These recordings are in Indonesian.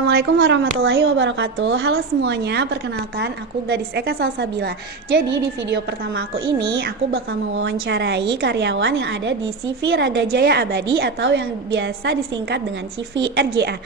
Assalamualaikum warahmatullahi wabarakatuh. Halo semuanya, perkenalkan aku Gadis Eka Salsabila. Jadi di video pertama aku ini, aku bakal mewawancarai karyawan yang ada di CV Raga Jaya Abadi atau yang biasa disingkat dengan CV RJA.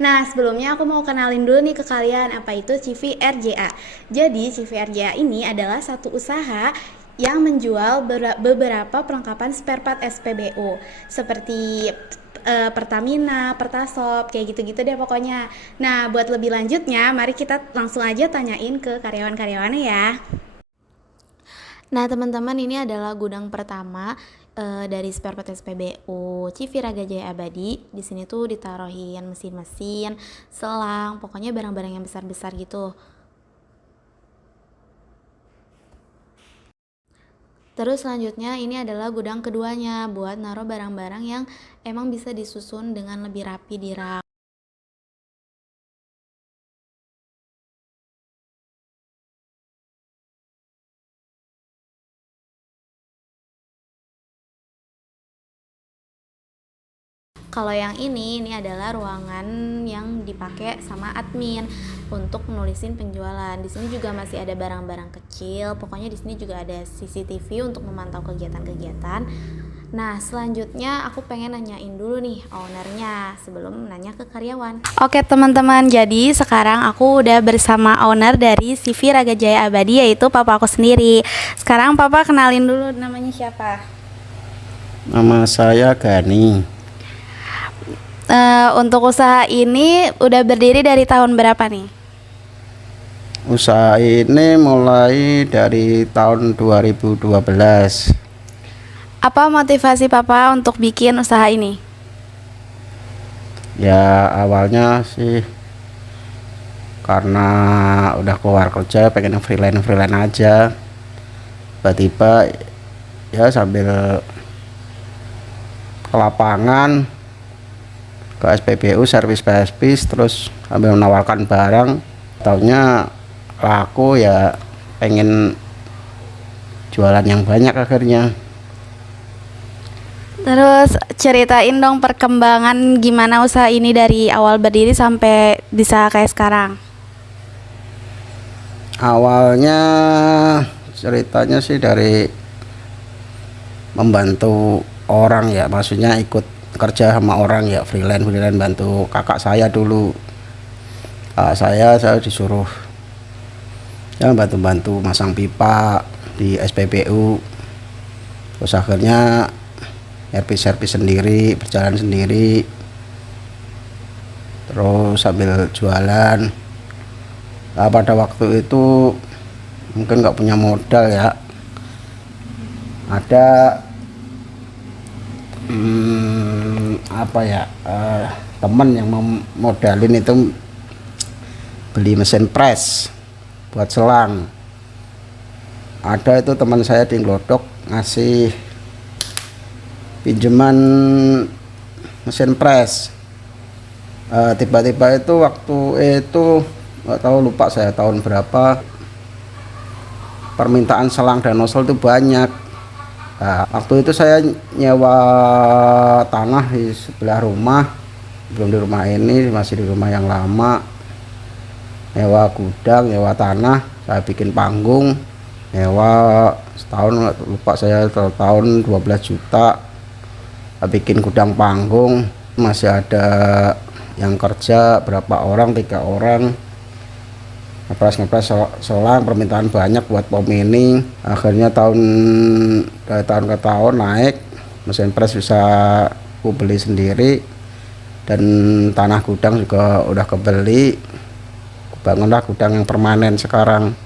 Nah, sebelumnya aku mau kenalin dulu nih ke kalian apa itu CV RJA. Jadi CV RJA ini adalah satu usaha yang menjual beberapa perlengkapan spare part SPBU seperti Pertamina, Pertasop, kayak gitu-gitu deh pokoknya. Nah, buat lebih lanjutnya, mari kita langsung aja tanyain ke karyawan-karyawannya ya. Nah, teman-teman, ini adalah gudang pertama dari spare part SPBU CV Raga Jaya Abadi. Di sini tuh ditaruhin mesin-mesin, selang, pokoknya barang-barang yang besar-besar gitu. Terus selanjutnya ini adalah gudang keduanya buat naruh barang-barang yang emang bisa disusun dengan lebih rapi di rak. Kalau yang ini adalah ruangan yang dipakai sama admin untuk menulisin penjualan. Di sini juga masih ada barang-barang kecil. Pokoknya di sini juga ada CCTV untuk memantau kegiatan-kegiatan. Nah, selanjutnya aku pengen nanyain dulu nih ownernya sebelum nanya ke karyawan. Oke teman-teman, jadi sekarang aku udah bersama owner dari CV Raga Jaya Abadi, yaitu papa aku sendiri. Sekarang papa kenalin dulu namanya siapa? Nama saya Gani. Untuk usaha ini udah berdiri dari tahun berapa nih? Usaha ini mulai dari tahun 2012. Apa motivasi papa untuk bikin usaha ini? Ya awalnya sih karena udah keluar kerja pengen freelance aja. Tiba-tiba ya sambil ke lapangan ke SPBU servis terus sambil menawarkan barang, taunya laku ya pengen jualan yang banyak akhirnya. Terus ceritain dong perkembangan gimana usaha ini dari awal berdiri sampai bisa kayak sekarang. Awalnya ceritanya sih dari membantu orang ya, maksudnya ikut kerja sama orang ya, freelance bantu kakak saya dulu. Saya disuruh ya bantu masang pipa di SPBU, terus akhirnya servis sendiri, berjalan sendiri, terus sambil jualan. Pada waktu itu mungkin nggak punya modal ya, ada teman yang modalin itu beli mesin press buat selang. Ada itu teman saya di Glodok ngasih pinjaman mesin press. Tiba-tiba itu waktu itu nggak tahu, lupa saya tahun berapa, permintaan selang dan nozzle itu banyak. Nah, waktu itu saya nyewa tanah di sebelah rumah, belum di rumah ini, masih di rumah yang lama. Nyewa gudang, nyewa tanah, saya bikin panggung, nyewa setahun, lupa saya, tahun 12 juta. Saya bikin gudang panggung, masih ada yang kerja berapa orang, 3 orang. Ngepres selang, permintaan banyak buat pom ini. Akhirnya dari tahun ke tahun naik, mesin press bisa aku beli sendiri, dan tanah gudang juga udah kebeli. Bangunlah gudang yang permanen sekarang.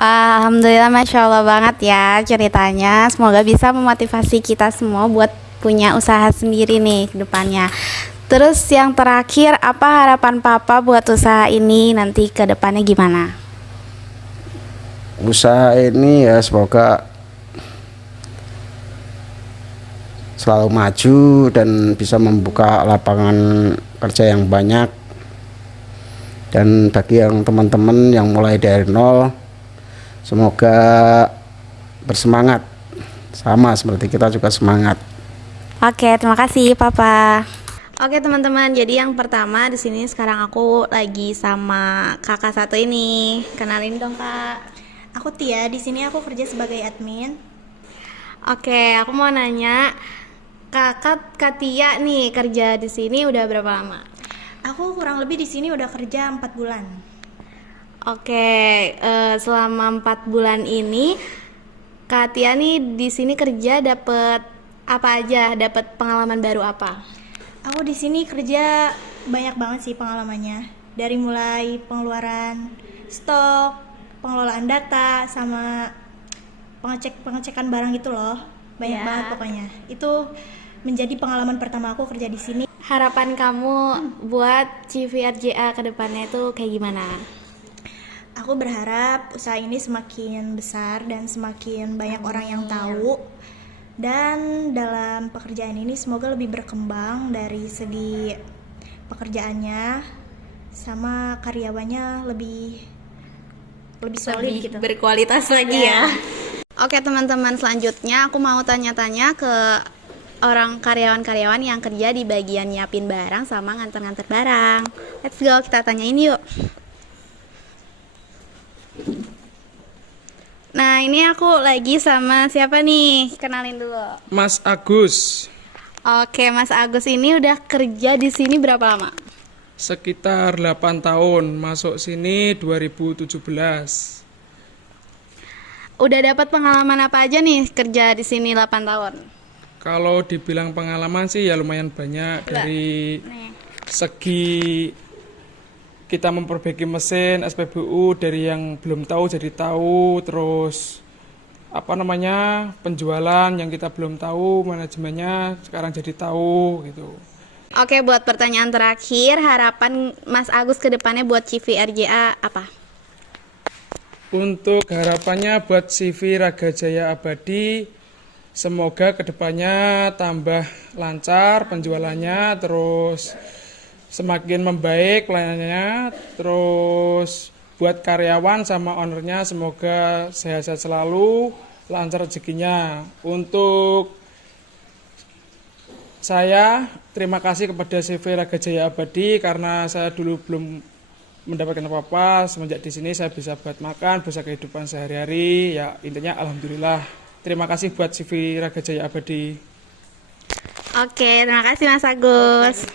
Alhamdulillah, Masya Allah banget ya ceritanya. Semoga bisa memotivasi kita semua buat punya usaha sendiri nih ke depannya. Terus yang terakhir, apa harapan papa buat usaha ini nanti ke depannya gimana? Usaha ini ya semoga selalu maju dan bisa membuka lapangan kerja yang banyak. Dan bagi yang teman-teman yang mulai dari nol, semoga bersemangat, sama seperti kita juga semangat. Oke, terima kasih papa. Oke teman-teman, jadi yang pertama di sini sekarang aku lagi sama kakak satu ini. Kenalin dong kak. Aku Tia, di sini aku kerja sebagai admin. Oke, aku mau nanya, Kak Tia nih kerja di sini udah berapa lama? Aku kurang lebih di sini udah kerja 4 bulan. Oke, selama 4 bulan ini Kak Tia nih di sini kerja dapet apa aja? Dapet pengalaman baru apa? Aku di sini kerja banyak banget sih pengalamannya. Dari mulai pengeluaran stok, pengelolaan data, sama pengecekan barang gitu loh. Banyak Ya. banget pokoknya. Itu menjadi pengalaman pertama aku kerja di sini. Harapan kamu buat CV RJA ke depannya itu kayak gimana? Aku berharap usaha ini semakin besar dan semakin banyak orang yang tahu. Dan dalam pekerjaan ini semoga lebih berkembang dari segi pekerjaannya, sama karyawannya lebih solid Lebih gitu. berkualitas lagi ya. Oke teman-teman, selanjutnya aku mau tanya-tanya ke orang karyawan-karyawan yang kerja di bagian nyiapin barang sama nganter-nganter barang. Let's go, kita tanyain yuk. Nah, ini aku lagi sama siapa nih? Kenalin dulu. Mas Agus, Oke, Mas Agus ini udah kerja di sini berapa lama? sekitar 8 tahun, masuk sini 2017. Udah dapat pengalaman apa aja nih kerja di sini 8 tahun? Kalau dibilang pengalaman sih ya lumayan banyak. Coba. Dari Nih. segi kita memperbaiki mesin SPBU, dari yang belum tahu jadi tahu, terus penjualan yang kita belum tahu, manajemennya sekarang jadi tahu gitu. Oke, buat pertanyaan terakhir, harapan Mas Agus ke depannya buat CV RJA apa? Untuk harapannya buat CV Raga Jaya Abadi, semoga kedepannya tambah lancar penjualannya, terus semakin membaik pelayanannya, terus buat karyawan sama ownernya semoga sehat-sehat selalu, lancar rezekinya. Untuk saya terima kasih kepada CV Raga Jaya Abadi karena saya dulu belum mendapatkan apa-apa, semenjak di sini saya bisa buat makan, bisa kehidupan sehari-hari, ya intinya alhamdulillah. Terima kasih buat CV Raga Jaya Abadi. Oke, terima kasih Mas Agus.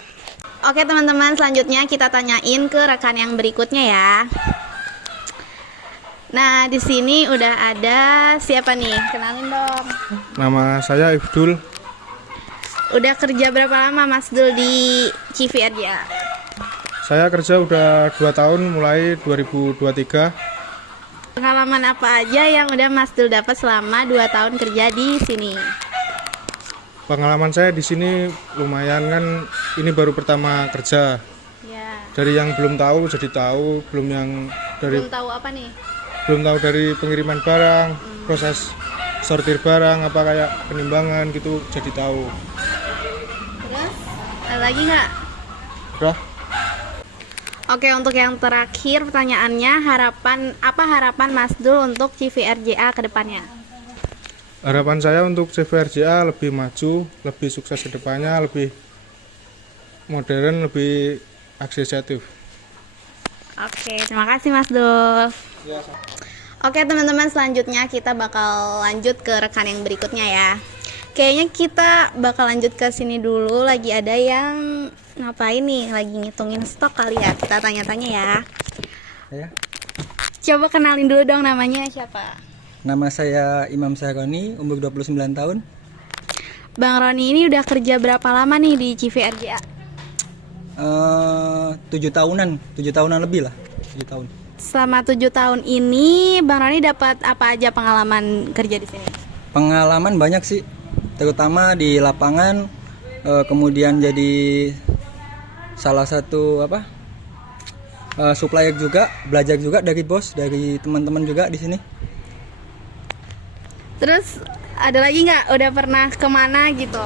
Oke teman-teman, selanjutnya kita tanyain ke rekan yang berikutnya ya. Nah, di sini udah ada siapa nih? Kenalin dong. Nama saya Ibdul. Udah kerja berapa lama Mas Dul di CV RJA? Saya kerja udah 2 tahun mulai 2023. Pengalaman apa aja yang udah Mas Dul dapat selama 2 tahun kerja di sini? Pengalaman saya di sini lumayan kan, ini baru pertama kerja. Ya. Dari yang belum tahu jadi tahu, belum Tahu apa nih? dari pengiriman barang, proses sortir barang apa kayak penimbangan gitu jadi tahu. Terus ada lagi nggak? Udah. Oke, untuk yang terakhir pertanyaannya, harapan Mas Dul untuk CV RJA ke depannya? Harapan saya untuk CVRJA lebih maju, lebih sukses ke depannya, lebih modern, lebih aksesatif. Oke, terima kasih Mas Dul. Oke teman-teman, selanjutnya kita bakal lanjut ke rekan yang berikutnya ya. Kayaknya kita bakal lanjut ke sini dulu, lagi ada yang ngapain nih, lagi ngitungin stok kali ya. Kita tanya-tanya ya. Ya, Coba kenalin dulu dong, namanya siapa? nama saya Imam Sahroni, umur 29 tahun. Bang Roni ini udah kerja berapa lama nih di CV RJA? 7 tahunan lebih lah, 7 tahun. Selama 7 tahun ini, Bang Roni dapat apa aja pengalaman kerja di sini? Pengalaman banyak sih, terutama di lapangan, kemudian jadi salah satu supplier juga, belajar juga dari bos, dari teman-teman juga di sini. Terus ada lagi nggak? Udah pernah kemana gitu?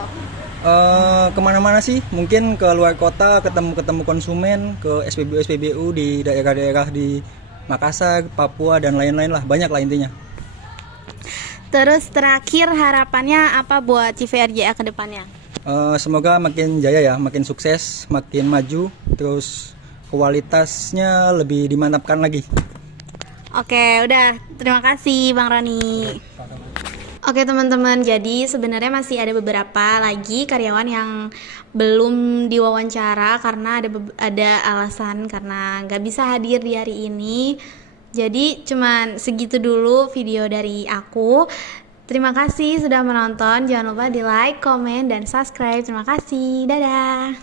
Kemana-mana sih, mungkin ke luar kota, ketemu konsumen, ke SPBU di daerah-daerah di Makassar, Papua dan lain-lain lah, banyak lah intinya. Terus terakhir harapannya apa buat CV RJA ke depannya? Semoga makin jaya ya, makin sukses, makin maju, terus kualitasnya lebih dimantapkan lagi. Oke, udah. Terima kasih Bang Roni. Oke teman-teman, jadi sebenarnya masih ada beberapa lagi karyawan yang belum diwawancara karena ada alasan karena nggak bisa hadir di hari ini. Jadi cuman segitu dulu video dari aku. Terima kasih sudah menonton. Jangan lupa di like, komen, dan subscribe. Terima kasih. Dadah.